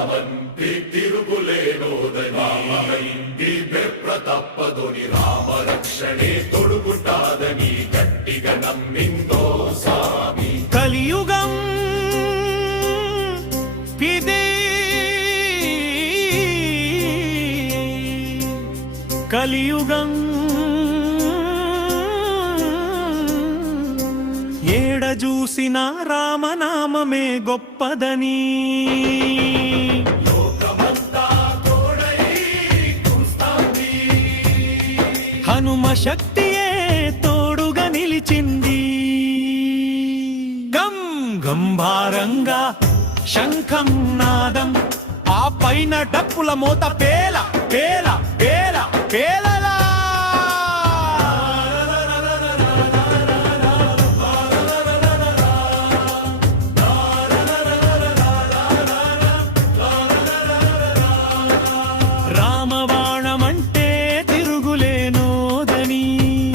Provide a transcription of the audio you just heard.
రామవంతి తిరుగులేనోదని తప్పదొని రామ రక్షణే తొడుగుంటాదని గట్టిగా నమ్మిందో స్వామి. కలియుగం ఇదే, కలియుగం ఏడ చూసిన రామనామమే గొప్పదని, హనుమ శక్తియే తోడుగా నిలిచింది. గం గంభారంగా శంఖం నాదం, ఆ పైన డప్పుల మోత పేల పేల పేల పేలలా. రామవా